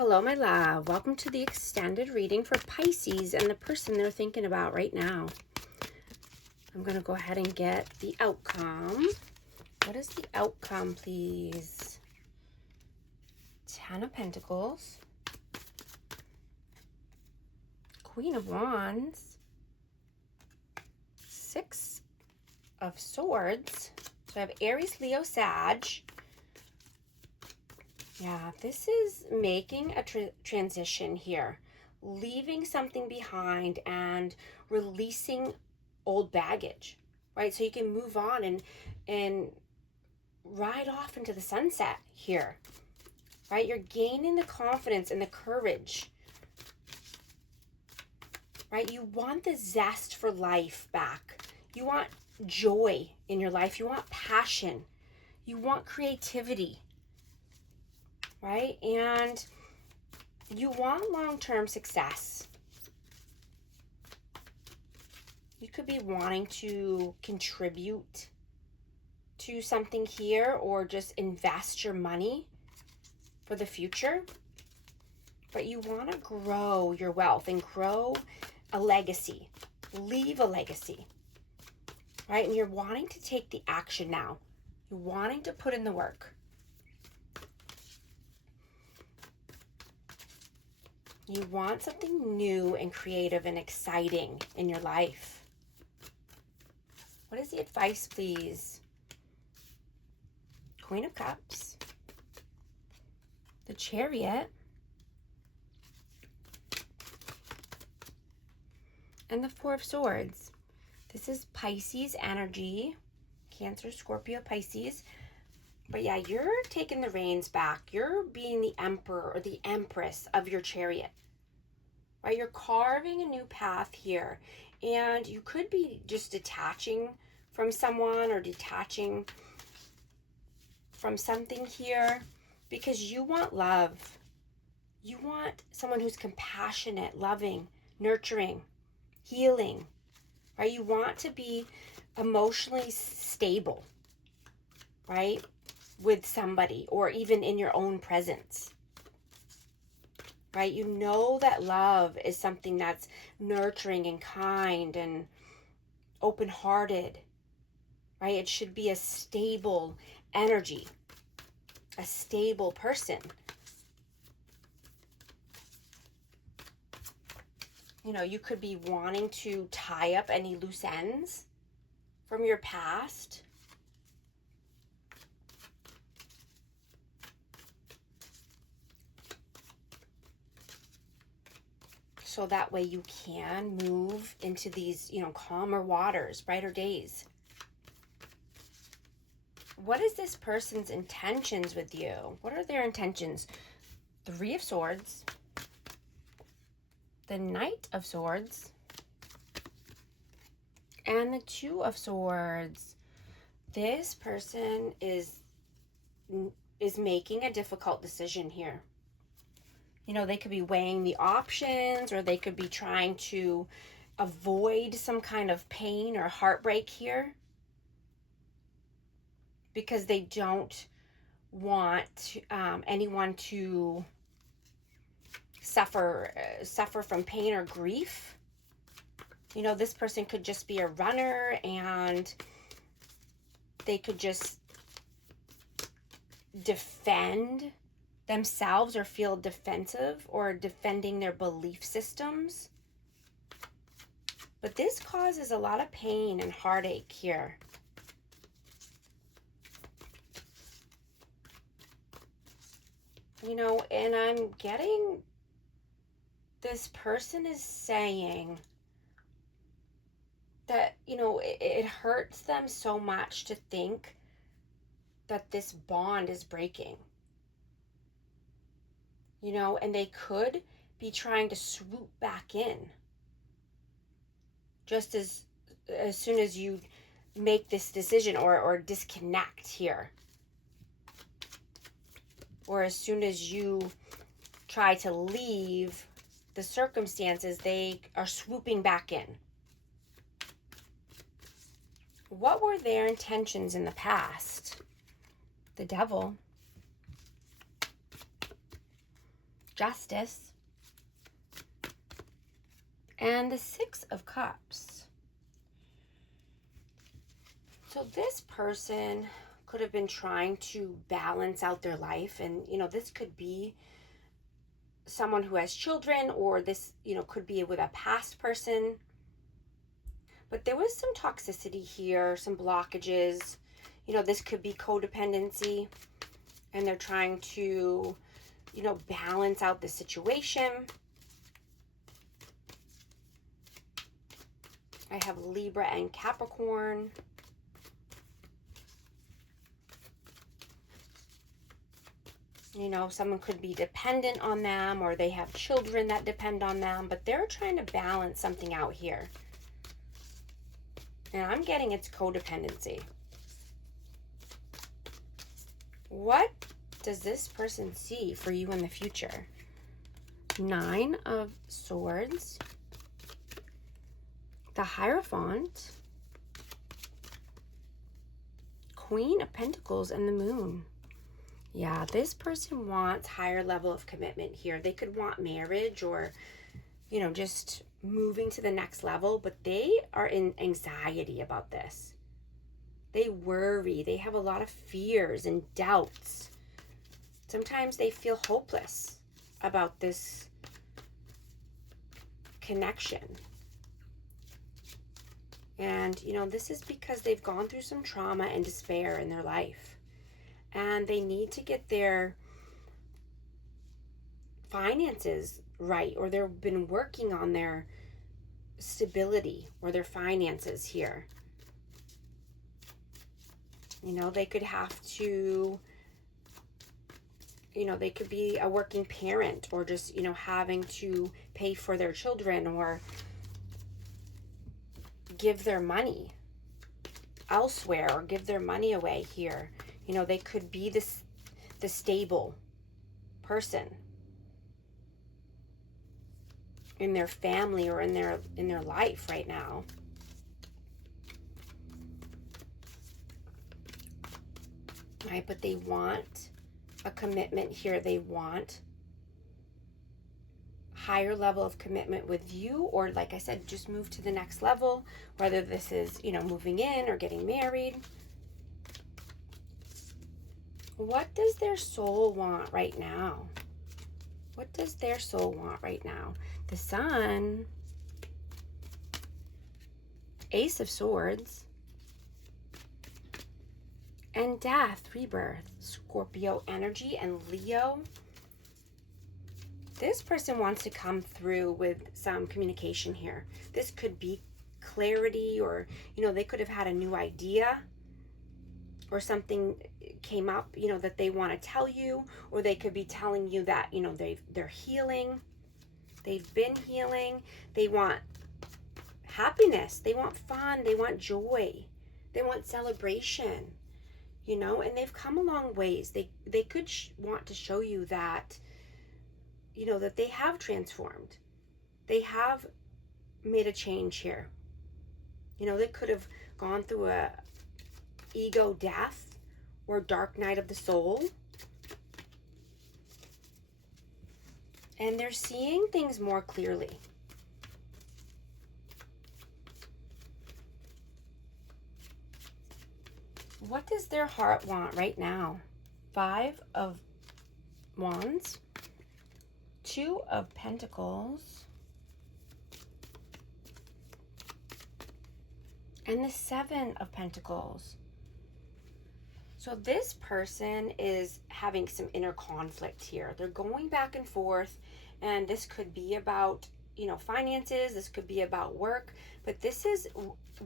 Hello, my love. Welcome to the extended reading for Pisces and the person they're thinking about right now. I'm going to go ahead and get the outcome. What is the outcome, please? 10 of Pentacles. Queen of Wands. 6 of Swords. So I have Aries, Leo, Sag. Yeah, this is making a transition here, leaving something behind and releasing old baggage, right? So you can move on and ride off into the sunset here, right? You're gaining the confidence and the courage, right? You want the zest for life back. You want joy in your life. You want passion. You want creativity. Right? And you want long-term success. You could be wanting to contribute to something here or just invest your money for the future. But you want to grow your wealth and grow a legacy. Leave a legacy. Right? And you're wanting to take the action now. You're wanting to put in the work. You want something new and creative and exciting in your life. What is the advice, please? Queen of Cups. The Chariot. And the Four of Swords. This is Pisces energy. Cancer, Scorpio, Pisces. But yeah, you're taking the reins back. You're being the emperor or the empress of your chariot. Right? You're carving a new path here. And you could be just detaching from someone or detaching from something here because you want love. You want someone who's compassionate, loving, nurturing, healing. Right? You want to be emotionally stable, right? With somebody or even in your own presence. Right? You know that love is something that's nurturing and kind and open-hearted, right? It should be a stable energy, a stable person. You know, you could be wanting to tie up any loose ends from your past. So that way you can move into these, calmer waters, brighter days. What is this person's intentions with you? What are their intentions? Three of Swords. The Knight of Swords. And the Two of Swords. This person is making a difficult decision here. You know, they could be weighing the options or they could be trying to avoid some kind of pain or heartbreak here because they don't want anyone to suffer from pain or grief. You know, this person could just be a runner and they could just defend themselves or feel defensive or defending their belief systems. But this causes a lot of pain and heartache here. You know, and I'm getting this person is saying that, it hurts them so much to think that this bond is breaking. You know, and they could be trying to swoop back in just as soon as you make this decision or disconnect here. Or as soon as you try to leave the circumstances, they are swooping back in. What were their intentions in the past? The Devil. Justice, and the Six of Cups. So this person could have been trying to balance out their life, and this could be someone who has children, or this could be with a past person. But there was some toxicity here, some blockages. This could be codependency, and they're trying to balance out the situation. I have Libra and Capricorn. Someone could be dependent on them, or they have children that depend on them, but they're trying to balance something out here. And I'm getting it's codependency. What does this person see for you in the future? Nine of Swords, the Hierophant, Queen of Pentacles, and the Moon. Yeah, this person wants higher level of commitment here. They could want marriage, or, just moving to the next level, but they are in anxiety about this. They worry. They have a lot of fears and doubts. Sometimes they feel hopeless about this connection. And, this is because they've gone through some trauma and despair in their life. And they need to get their finances right, or they've been working on their stability or their finances here. They could have to, they could be a working parent, or just, having to pay for their children, or give their money elsewhere, or give their money away here. They could be the stable person in their family, or in their life right now. Right, but they want a commitment here. They want higher level of commitment with you, or, like I said, just move to the next level, whether this is, moving in or getting married. What does their soul want right now? What does their soul want right now? The Sun, Ace of Swords, and Death, Rebirth, Scorpio energy, and Leo. This person wants to come through with some communication here. This could be clarity, or, they could have had a new idea, or something came up, that they want to tell you, or they could be telling you that, they're healing. They've been healing. They want happiness. They want fun. They want joy. They want celebration, and they've come a long ways. They could want to show you that, that they have transformed. They have made a change here. They could have gone through a ego death, or dark night of the soul. And they're seeing things more clearly. What does their heart want right now? Five of Wands, Two of Pentacles, and the Seven of Pentacles. So this person is having some inner conflict here. They're going back and forth, and this could be about, finances. This could be about work, but this is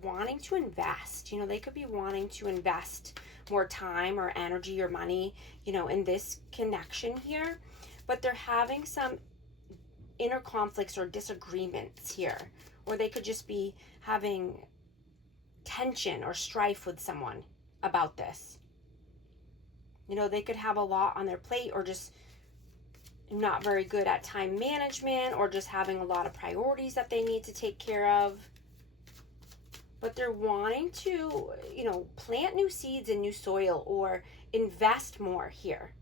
wanting to invest. They could be wanting to invest more time or energy or money, in this connection here, but they're having some inner conflicts or disagreements here, or they could just be having tension or strife with someone about this. They could have a lot on their plate, or just not very good at time management, or just having a lot of priorities that they need to take care of. But they're wanting to, plant new seeds in new soil, or invest more here.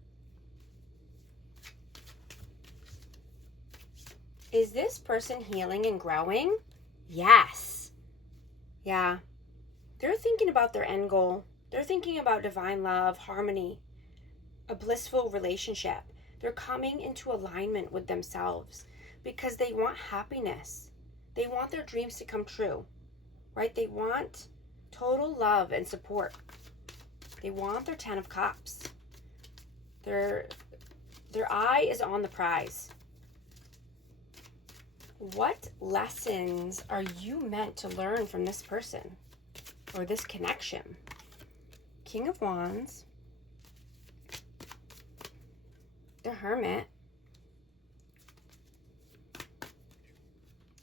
Is this person healing and growing? Yes. Yeah. They're thinking about their end goal. They're thinking about divine love, harmony, a blissful relationship. They're coming into alignment with themselves because they want happiness. They want their dreams to come true, right? They want total love and support. They want their 10 of Cups. Their eye is on the prize. What lessons are you meant to learn from this person or this connection? King of Wands, the Hermit,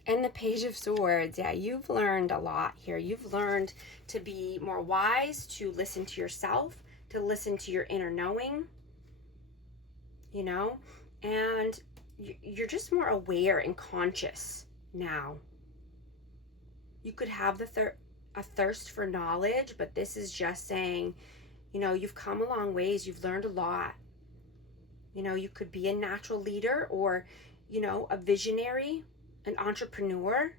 and the Page of Swords. Yeah, you've learned a lot here. You've learned to be more wise, to listen to yourself, to listen to your inner knowing, you know, and you're just more aware and conscious now. You could have a thirst for knowledge, but this is just saying, you know, you've come a long ways. You've learned a lot. You know, you could be a natural leader or, you know, a visionary, an entrepreneur.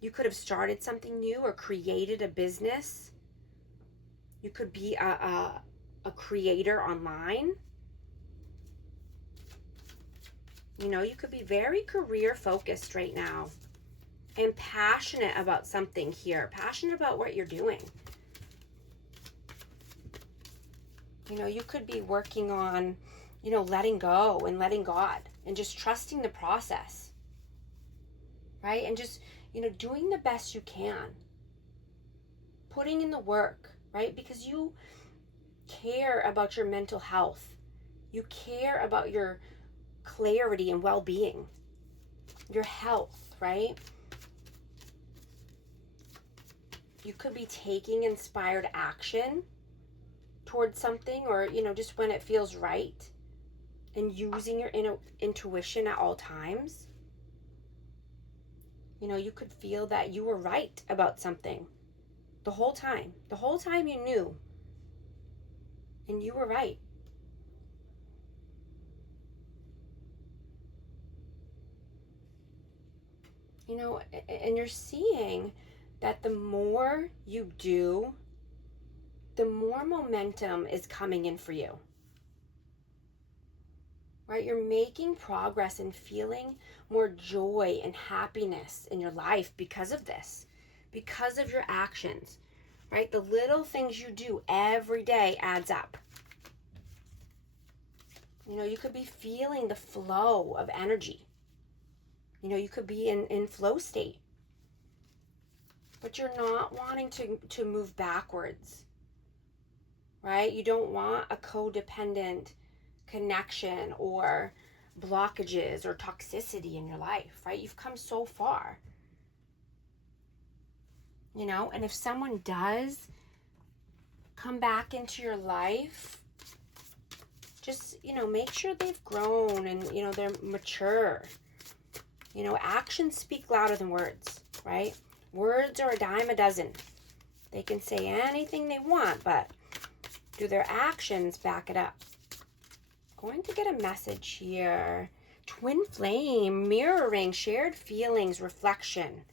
You could have started something new or created a business. You could be a creator online. You know, you could be very career focused right now and passionate about something here, passionate about what you're doing. You know, you could be working on, you know, letting go and letting God and just trusting the process, right? And just, you know, doing the best you can, putting in the work, right? Because you care about your mental health. You care about your clarity and well-being, your health, right? You could be taking inspired action towards something, or, you know, just when it feels right, and using your intuition at all times. You know, you could feel that you were right about something the whole time. The whole time you knew, and you were right. You know, and you're seeing that the more you do, the more momentum is coming in for you. Right? You're making progress and feeling more joy and happiness in your life because of this, because of your actions, right? The little things you do every day adds up. You know, you could be feeling the flow of energy. You know, you could be in flow state, but you're not wanting to move backwards, right? You don't want a codependent connection or blockages or toxicity in your life, right? You've come so far, you know, and if someone does come back into your life, just, you know, make sure they've grown and, you know, they're mature. You know, actions speak louder than words, right? Words are a dime a dozen. They can say anything they want, but do their actions back it up? Going to get a message here. Twin flame, mirroring, shared feelings, reflection.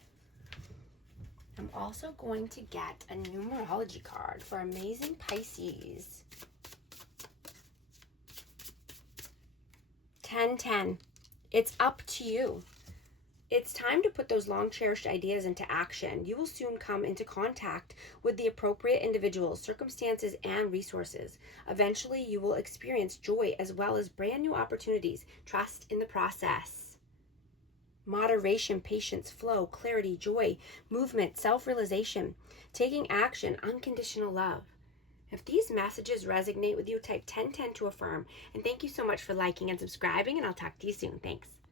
I'm also going to get a numerology card for amazing Pisces. 10-10. It's up to you. It's time to put those long-cherished ideas into action. You will soon come into contact with the appropriate individuals, circumstances, and resources. Eventually, you will experience joy as well as brand new opportunities. Trust in the process. Moderation, patience, flow, clarity, joy, movement, self-realization, taking action, unconditional love. If these messages resonate with you, type 1010 to affirm. And thank you so much for liking and subscribing, and I'll talk to you soon. Thanks.